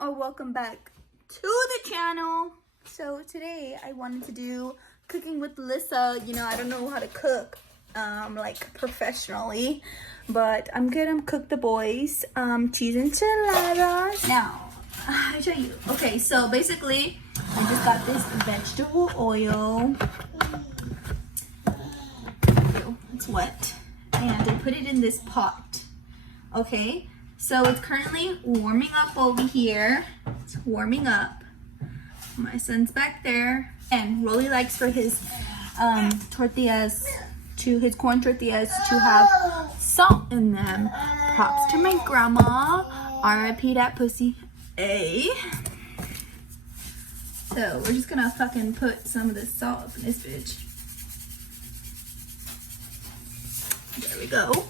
or welcome back to the channel. So today I wanted to do cooking with Lyssa. You know, I don't know how to cook like professionally, but I'm gonna cook the boys cheese enchiladas. Now I show you. Okay, so basically I just got this vegetable oil. It's wet and I put it in this pot. Okay, so it's currently warming up over here. It's warming up. My son's back there and really likes for his tortillas, to his corn tortillas, to have salt in them. Props to my grandma. R.I.P. that pussy. A. So we're just gonna fucking put some of this salt up in this bitch. There we go.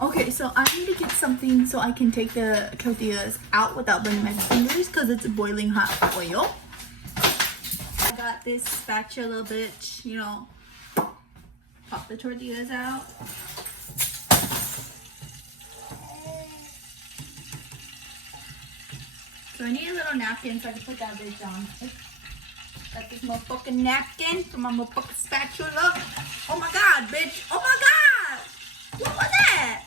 Okay, so I need to get something so I can take the tortillas out without burning my fingers because it's boiling hot oil. I got this spatula bitch, you know, pop the tortillas out. So I need a little napkin so I can put that bitch on. Got this motherfucking napkin for my motherfucking spatula. Oh my god, bitch. Oh my god! What was that?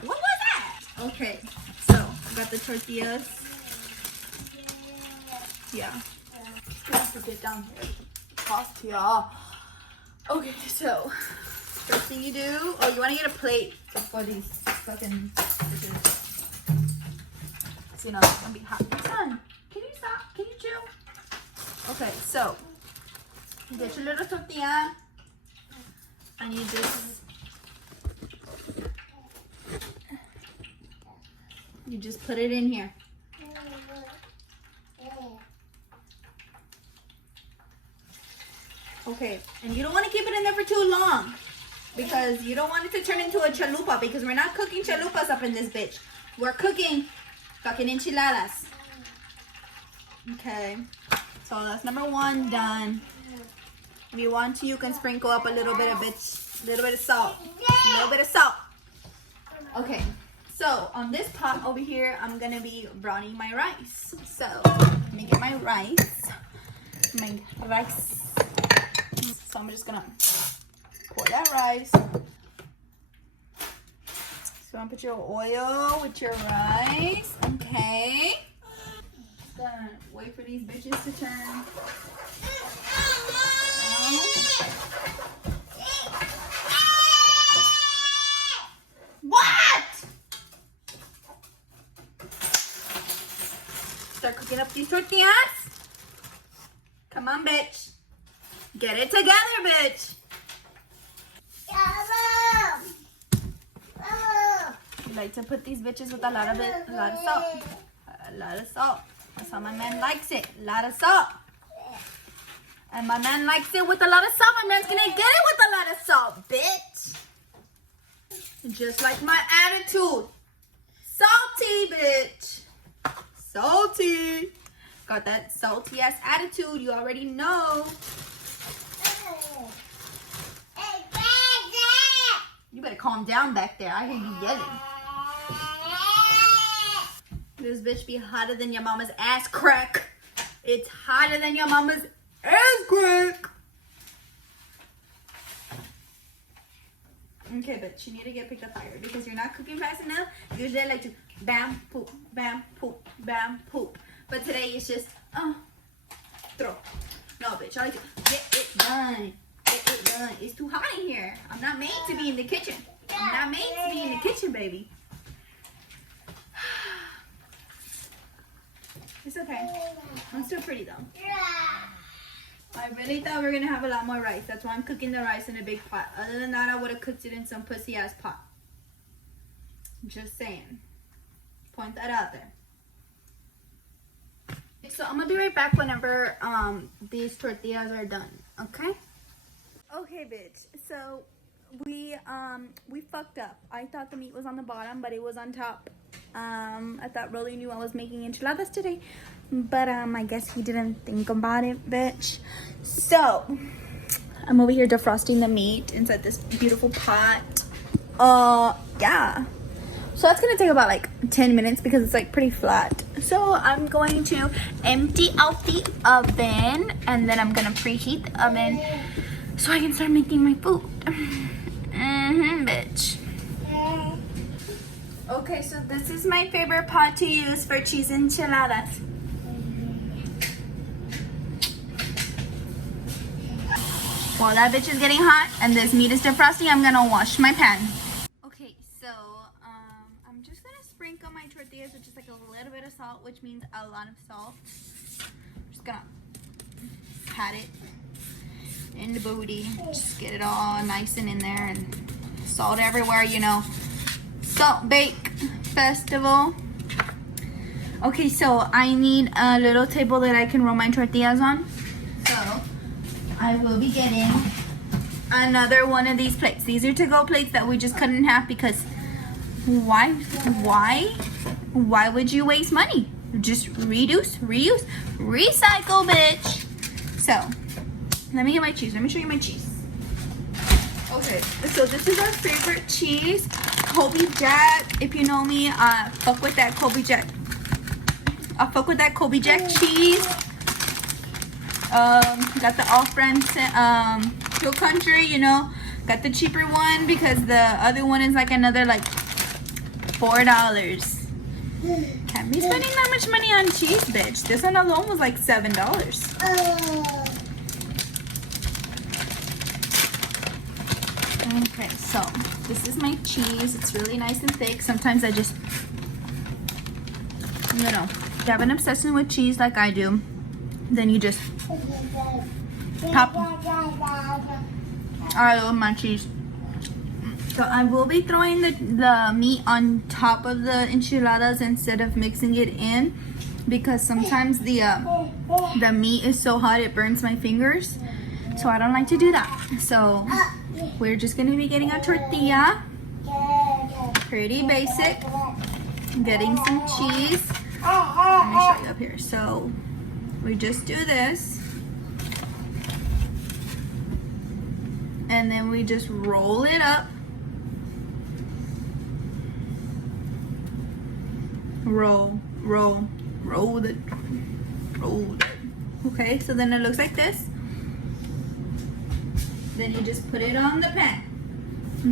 What was that? Okay, so I got the tortillas. Yeah. I have to get down here. Tortilla. Okay, so first thing you do, oh, you want to get a plate for these fucking dishes. So, you know, it's gonna be hot. Son, can you stop? Can you chill? Okay, so you get your little tortilla. I need this. You just put it in here. Okay, and you don't want to keep it in there for too long because you don't want it to turn into a chalupa, because we're not cooking chalupas up in this bitch. We're cooking fucking enchiladas. Okay, so that's number one done. If you want to, you can sprinkle up a little bit of salt. A little bit of salt. Okay. So on this pot over here, I'm gonna be browning my rice. So let me get my rice. So I'm just gonna pour that rice. So I'm gonna put your oil with your rice. Okay. Just gonna wait for these bitches to turn. What? Start cooking up these tortillas. Come on, bitch. Get it together, bitch. You like to put these bitches with a lot of salt. A lot of salt. That's how my man likes it. A lot of salt. And my man likes it with a lot of salt. My man's gonna get it with a lot of salt, bitch. Just like my attitude. Salty, bitch. Salty. Got that salty ass attitude, you already know. You better calm down back there. I hear you yelling. This bitch be hotter than your mama's ass crack. It's hotter than your mama's ass crack. Okay, but you need to get picked up higher because you're not cooking fast enough. Usually I like to bam, poop, bam, poop, bam, poop. But today it's just, throw. No, bitch, I like to get it done. Get it done. It's too hot in here. I'm not made to be in the kitchen. I'm not made to be in the kitchen, baby. It's okay. I'm still pretty, though. I really thought we were going to have a lot more rice. That's why I'm cooking the rice in a big pot. Other than that, I would have cooked it in some pussy-ass pot. Just saying. Point that out there. So I'm going to be right back whenever these tortillas are done. Okay? Okay, bitch. So we fucked up. I thought the meat was on the bottom, but it was on top. I thought Rolly knew I was making enchiladas today, but I guess he didn't think about it, bitch. So I'm over here defrosting the meat inside this beautiful pot. Yeah. So that's gonna take about like 10 minutes because it's like pretty flat. So I'm going to empty out the oven and then I'm gonna preheat the oven so I can start making my food. Bitch. Okay, so this is my favorite pot to use for cheese enchiladas. While that bitch is getting hot and this meat is defrosting, I'm gonna wash my pan. Okay, so I'm just gonna sprinkle my tortillas with just like a little bit of salt, which means a lot of salt. I'm just gonna pat it in the booty, just get it all nice and in there, and salt everywhere, you know. Salt Bake Festival. Okay, so I need a little table that I can roll my tortillas on. So I will be getting another one of these plates. These are to-go plates that we just cut in half because why would you waste money? Just reduce, reuse, recycle, bitch. So let me get my cheese. Let me show you my cheese. Okay, so this is our favorite cheese, Colby Jack. If you know me, fuck with that Colby Jack. I fuck with that Colby Jack cheese. Got the off-brand Hill Country, you know. Got the cheaper one because the other one is like another like $4. Can't be spending that much money on cheese, bitch. This one alone was like $7. Okay, so this is my cheese. It's really nice and thick. Sometimes I just, you know, if you have an obsession with cheese like I do, then you just pop. I love my cheese. So I will be throwing the meat on top of the enchiladas instead of mixing it in, because sometimes the meat is so hot it burns my fingers. So I don't like to do that. So we're just gonna be getting a tortilla. Pretty basic. Getting some cheese. Let me show you up here. So we just do this. And then we just roll it up. Roll it. Okay, so then it looks like this. Then you just put it on the pan.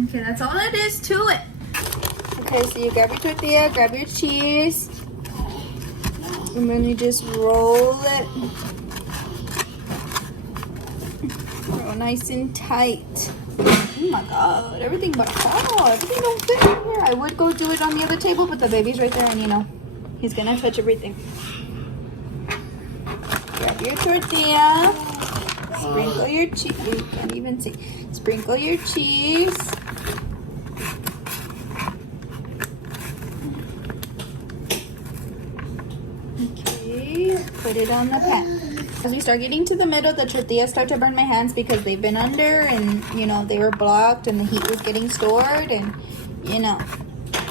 Okay, that's all it is to it. Okay, so you grab your tortilla, grab your cheese, and then you just roll it. Roll nice and tight. Oh my god, everything but fall. Everything don't fit in here. I would go do it on the other table, but the baby's right there and you know, he's gonna touch everything. Grab your tortilla. Sprinkle your cheese. You can't even see. Sprinkle your cheese. Okay, put it on the pan. As we start getting to the middle, the tortillas start to burn my hands because they've been under and, you know, they were blocked and the heat was getting stored and, you know,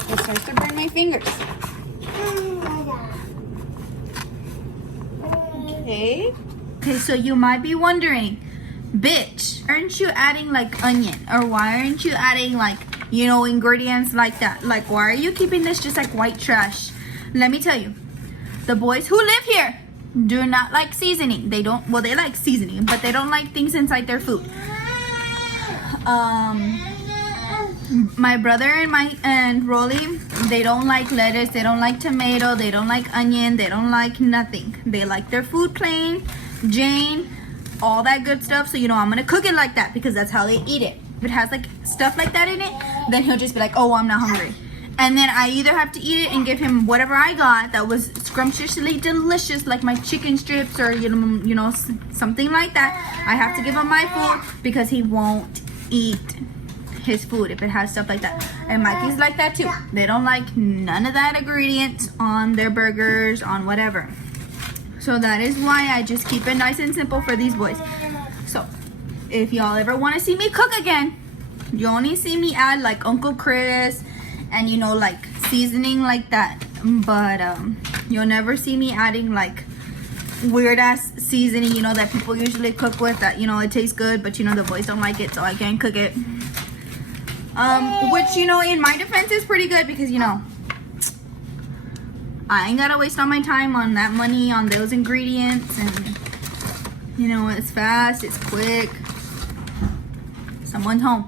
it starts to burn my fingers. Okay. Okay, so you might be wondering, bitch, aren't you adding like onion? Or why aren't you adding like, you know, ingredients like that? Like, why are you keeping this just like white trash? Let me tell you, the boys who live here do not like seasoning. They don't, well, they like seasoning, but they don't like things inside their food. My brother and Rolly, they don't like lettuce, they don't like tomato, they don't like onion, they don't like nothing. They like their food plain, Jane, all that good stuff. So, you know, I'm gonna cook it like that because that's how they eat it. If it has like stuff like that in it, then he'll just be like, oh, I'm not hungry. And then I either have to eat it and give him whatever I got that was scrumptiously delicious, like my chicken strips or, you know, something like that. I have to give him my food because he won't eat his food if it has stuff like that. And Mikey's like that too. They don't like none of that ingredients on their burgers, on whatever. So that is why I just keep it nice and simple for these boys. So if y'all ever want to see me cook again, you only see me add like Uncle Chris and, you know, like seasoning like that. But you'll never see me adding like weird ass seasoning, you know, that people usually cook with that, you know, it tastes good, but you know the boys don't like it, so I can't cook it. Which, you know, in my defense is pretty good because, you know, I ain't gotta waste all my time on that money, on those ingredients, and, you know, it's fast, it's quick. Someone's home.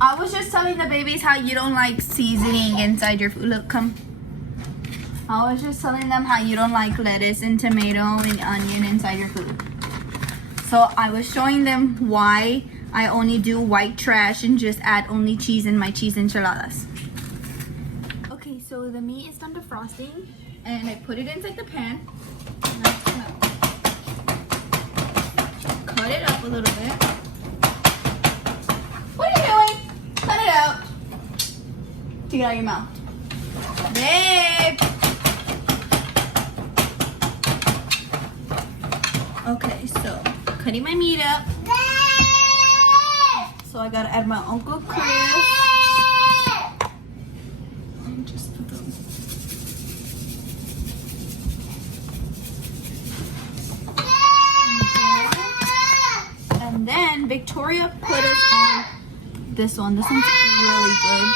I was just telling the babies how you don't like seasoning inside your food. Look, come. I was just telling them how you don't like lettuce and tomato and onion inside your food. So I was showing them why I only do white trash and just add only cheese in my cheese enchiladas. Okay, so the meat is done defrosting and I put it inside the pan. And I'm just gonna cut it up a little bit. What are you doing? Cut it out. Take it out of your mouth. Babe! Okay, so cutting my meat up. So I gotta add my Uncle Chris. Just put them. And then Victoria put us on this one. This one's really good.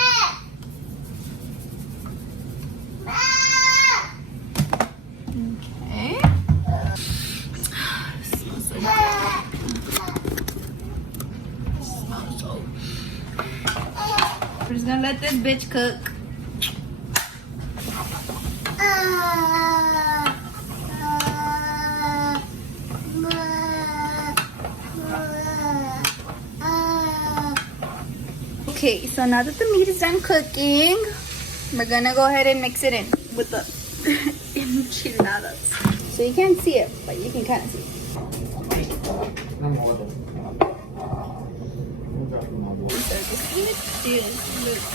Okay. Smells so good. Smells so. We're just gonna let this bitch cook. Okay, so now that the meat is done cooking, we're gonna go ahead and mix it in with the enchiladas. So you can't see it, but you can kind of see it. So this looks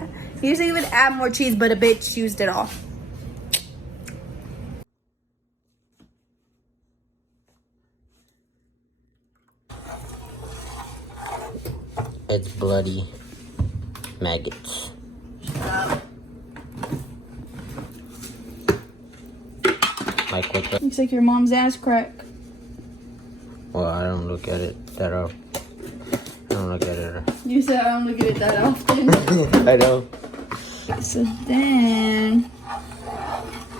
like. Usually would add more cheese, but a bitch used it all. It's bloody maggots. Like what the? Looks like your mom's ass crack. Well, I don't look at it that often. I don't look at it. You said I don't look at it that often. I know. So then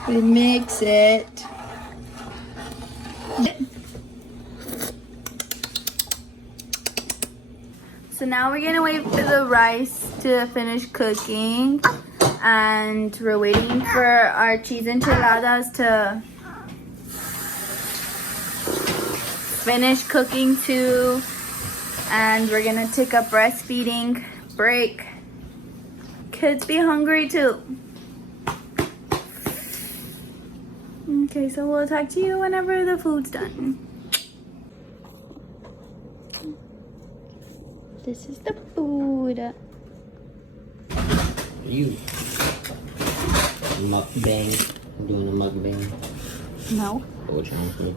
we mix it. So now we're gonna wait for the rice to finish cooking, and we're waiting for our cheese enchiladas to finish cooking too, and we're gonna take a breastfeeding break. Kids be hungry too. Okay, so we'll talk to you whenever the food's done. This is the food. You mukbang? Doing a mukbang? No. What's wrong with me?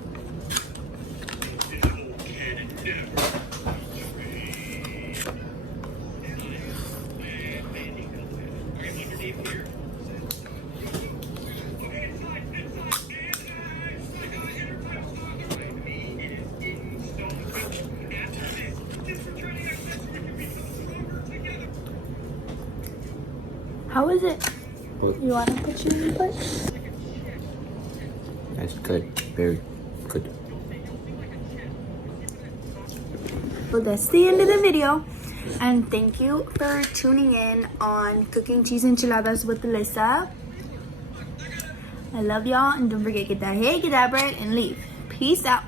How is it? What? You want to put your input? That's good. Very good. Well, that's the end of the video. And thank you for tuning in on Cooking Cheese Enchiladas with Lyssa. I love y'all. And don't forget, get that hay, get that bread, and leave. Peace out.